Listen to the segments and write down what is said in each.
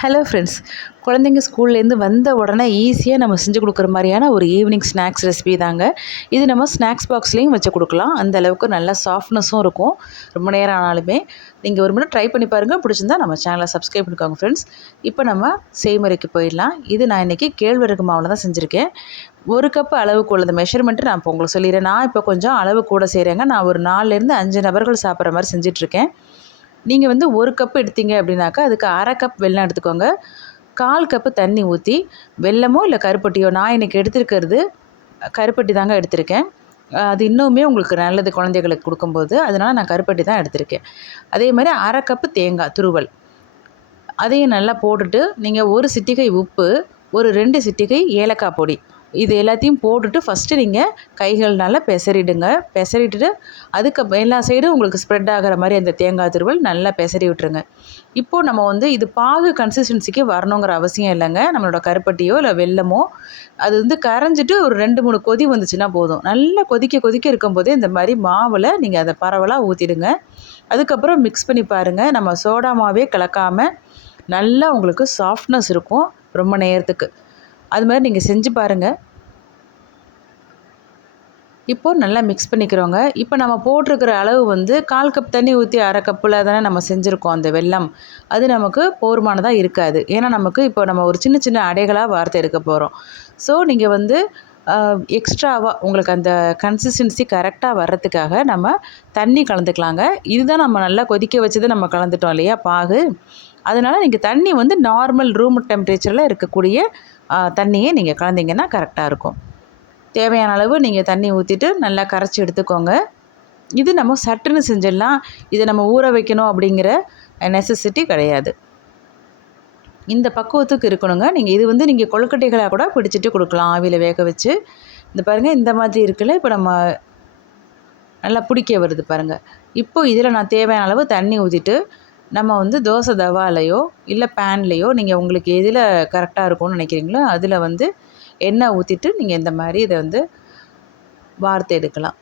Hello friends குழந்தைங்க ஸ்கூல்லேருந்து வந்த உடனே ஈஸியாக நம்ம செஞ்சு கொடுக்குற மாதிரியான ஒரு ஈவினிங் ஸ்நாக்ஸ் ரெசிபி தாங்க. இது நம்ம ஸ்நாக்ஸ் பாக்ஸ்லேயும் வச்சு கொடுக்கலாம். அந்த அளவுக்கு நல்ல சாஃப்ட்னஸும் இருக்கும். ரொம்ப நேரம் ஆனாலுமே நீங்கள் ஒரு முறை ட்ரை பண்ணி பாருங்கள் பிடிச்சிருந்தா நம்ம சேனலை சப்ஸ்கிரைப் பண்ணிக்கோங்க ஃப்ரெண்ட்ஸ் இப்போ நம்ம செய்முறைக்கு போயிடலாம். இது நான் இன்றைக்கி கேழ்வரகு மாவில் தான் செஞ்சுருக்கேன். ஒரு கப் அளவுக்கு உள்ளது மெஷர்மெண்ட்டு நான் இப்போ உங்களுக்கு சொல்லிடுறேன். நான் இப்போ கொஞ்சம் அளவு கூட செய்கிறேங்க நான் ஒரு நாலுலேருந்து அஞ்சு நபர்கள் சாப்பிட்ற மாதிரி செஞ்சிட்ருக்கேன் நீங்கள் வந்து ஒரு கப் எடுத்தீங்க அப்படின்னாக்கா அதுக்கு அரை கப் வெல்லம் எடுத்துக்கோங்க. கால் கப்பு தண்ணி ஊற்றி வெல்லமோ இல்லை கருப்பட்டியோ நான் இன்றைக்கி எடுத்துருக்கிறது கருப்பட்டி தாங்க எடுத்திருக்கேன். அது இன்னுமே உங்களுக்கு நல்லது குழந்தைகளுக்கு கொடுக்கும்போது அதனால் நான் கருப்பட்டி தான் எடுத்திருக்கேன். அதே மாதிரி அரை கப்பு தேங்காய் துருவல். அதையும் நல்லா போட்டுட்டு நீங்கள் ஒரு சிட்டிகை உப்பு ஒரு ரெண்டு சிட்டிகை ஏலக்காய் பொடி. இது எல்லாத்தையும் போட்டுட்டு ஃபஸ்ட்டு நீங்கள் கைகள் நல்லா பெசரிடுங்க பெசரிட்டுட்டு அதுக்கு எல்லா சைடும் உங்களுக்கு ஸ்ப்ரெட் ஆகிற மாதிரி அந்த தேங்காய் திருவல் நல்லா பெசரி விட்டுருங்க. இப்போது நம்ம வந்து இது பாகு கன்சிஸ்டன்சிக்கு வரணுங்கிற அவசியம் இல்லைங்க. நம்மளோட கருப்பட்டியோ இல்லை வெல்லமோ அது வந்து கரைஞ்சிட்டு ஒரு ரெண்டு மூணு கொதி வந்துச்சுன்னா போதும். நல்லா கொதிக்க கொதிக்க இருக்கும்போதே இந்த மாதிரி மாவில் நீங்கள் அதை பரவலாக ஊற்றிடுங்க அதுக்கப்புறம் மிக்ஸ் பண்ணி பாருங்கள் நம்ம சோடா மாவே கலக்காமல் நல்லா உங்களுக்கு சாஃப்ட்னஸ் இருக்கும் ரொம்ப நேரத்துக்கு. அது மாதிரி நீங்கள் செஞ்சு பாருங்கள் இப்போது நல்லா மிக்ஸ் பண்ணிக்கிறோங்க. இப்போ நம்ம போட்டிருக்கிற அளவு வந்து கால் கப் தண்ணி ஊற்றி அரை கப்பில் தானே நம்ம செஞ்சுருக்கோம் அந்த வெல்லம். அது நமக்கு போர்மானதாக இருக்காது. ஏன்னா நமக்கு இப்போ நம்ம ஒரு சின்ன சின்ன அடைகளாக வார்த்தை எடுக்க போகிறோம் ஸோ நீங்கள் வந்து எக்ஸ்ட்ராவாக உங்களுக்கு அந்த கன்சிஸ்டன்சி கரெக்டாக வர்றதுக்காக நம்ம தண்ணி கலந்துக்கலாங்க. இதுதான் நம்ம நல்லா கொதிக்க வச்சது நம்ம கலந்துட்டோம் இல்லையா? பாகு. அதனால் நீங்கள் தண்ணி வந்து நார்மல் ரூம் டெம்பரேச்சரில் இருக்கக்கூடிய தண்ணியை நீங்கள் கலந்தீங்கன்னா கரெக்டாக இருக்கும். தேவையான அளவு நீங்கள் தண்ணி ஊற்றிட்டு நல்லா கரைச்சி எடுத்துக்கோங்க. இது நம்ம சட்டுன்னு செஞ்சிடலாம். இதை நம்ம ஊற வைக்கணும் அப்படிங்கிற நெசசிட்டி கிடையாது. இந்த பக்குவத்துக்கு இருக்கணுங்க. நீங்கள் இது வந்து நீங்கள் கொழுக்கட்டைகளாக கூட பிடிச்சிட்டு கொடுக்கலாம். ஆவியில் வேக வச்சு. இந்த பாருங்கள் இந்த மாதிரி இருக்குல்ல இப்போ நம்ம நல்லா பிடிக்க வருது பாருங்கள் இப்போது இதில் நான் தேவையான அளவு தண்ணி ஊற்றிட்டு நம்ம வந்து தோசை தவாலையோ இல்லை பேன்லேயோ நீங்கள் உங்களுக்கு எதில் கரெக்டாக இருக்கும்னு நினைக்கிறீங்களோ அதில் வந்து எண்ணெய் ஊற்றிட்டு நீங்கள் இந்த மாதிரி இதை வந்து வார்த்து எடுக்கலாம்.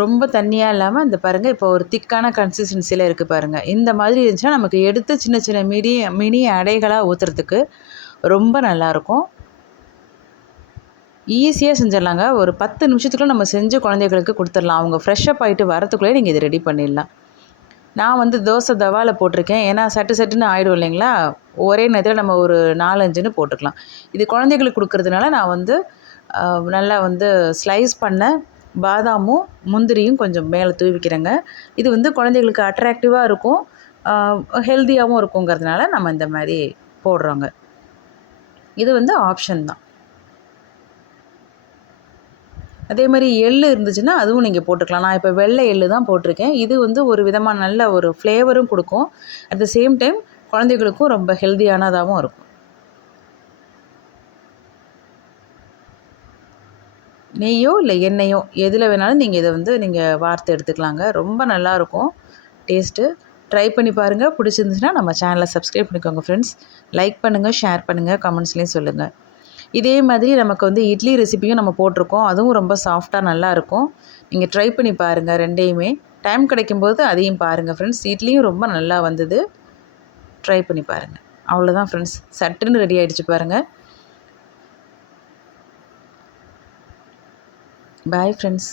ரொம்ப தண்ணியாக இல்லாமல் இந்த பாருங்கள் இப்போ ஒரு திக்கான கன்சிஸ்டன்சியில் இருக்குது பாருங்கள் இந்த மாதிரி இருந்துச்சுன்னா நமக்கு எடுத்து சின்ன சின்ன மினி மினி அடைகளாக ஊற்றுறதுக்கு ரொம்ப நல்லாயிருக்கும் ஈஸியாக செஞ்சிடலாங்க. ஒரு பத்து நிமிஷத்துக்குள்ளே நம்ம செஞ்சு குழந்தைகளுக்கு கொடுத்துடலாம். அவங்க ஃப்ரெஷ்ஷப் ஆகிட்டு வரத்துக்குள்ளே நீங்கள் இதை ரெடி பண்ணிடலாம். நான் வந்து தோசை தவாவில் போட்டிருக்கேன். ஏன்னா சட்டு சட்டுன்னு ஆகிடும் இல்லைங்களா? ஒரே நேரத்தில் நம்ம ஒரு நாலஞ்சுன்னு போட்டுக்கலாம். இது குழந்தைகளுக்கு கொடுக்குறதுனால நான் வந்து நல்லா வந்து ஸ்லைஸ் பண்ண பாதாமும் முந்திரியும் கொஞ்சம் மேலே தூவிக்கிறேங்க. இது வந்து குழந்தைகளுக்கு அட்ராக்டிவாக இருக்கும். ஹெல்த்தியாகவும் இருக்குங்கிறதுனால நம்ம இந்த மாதிரி போடுறோங்க. இது வந்து ஆப்ஷன் தான். அதே மாதிரி எள் இருந்துச்சுன்னா அதுவும் நீங்கள் போட்டுக்கலாம். நான் இப்போ வெள்ளை எள் தான் போட்டிருக்கேன். இது வந்து ஒரு விதமான நல்ல ஒரு ஃப்ளேவரும் கொடுக்கும். அட் த சேம் டைம் குழந்தைகளுக்கும் ரொம்ப ஹெல்த்தியானதாகவும் இருக்கும். நெய்யோ இல்லை எண்ணெயோ எதில் வேணாலும் நீங்கள் இதை வந்து நீங்கள் வார்த்தை எடுத்துக்கலாங்க. ரொம்ப நல்லாயிருக்கும் டேஸ்ட்டு ட்ரை பண்ணி பாருங்கள் பிடிச்சிருந்துச்சுன்னா நம்ம சேனலை சப்ஸ்கிரைப் பண்ணிக்கோங்க ஃப்ரெண்ட்ஸ் லைக் பண்ணுங்கள் ஷேர் பண்ணுங்கள் கமெண்ட்ஸ்லேயும் சொல்லுங்கள் இதே மாதிரி நமக்கு வந்து இட்லி ரெசிப்பியும் நம்ம போட்டிருக்கோம். அதுவும் ரொம்ப சாஃப்டாக நல்லாயிருக்கும் நீங்கள் ட்ரை பண்ணி பாருங்கள் ரெண்டையுமே. டைம் கிடைக்கும்போது அதையும் பாருங்கள் ஃப்ரெண்ட்ஸ் இட்லியும் ரொம்ப நல்லா வந்தது. ட்ரை பண்ணி பாருங்கள் அவ்வளோதான் ஃப்ரெண்ட்ஸ் சட்டுன்னு ரெடி ஆகிடுச்சு பாருங்கள் பாய் ஃப்ரெண்ட்ஸ்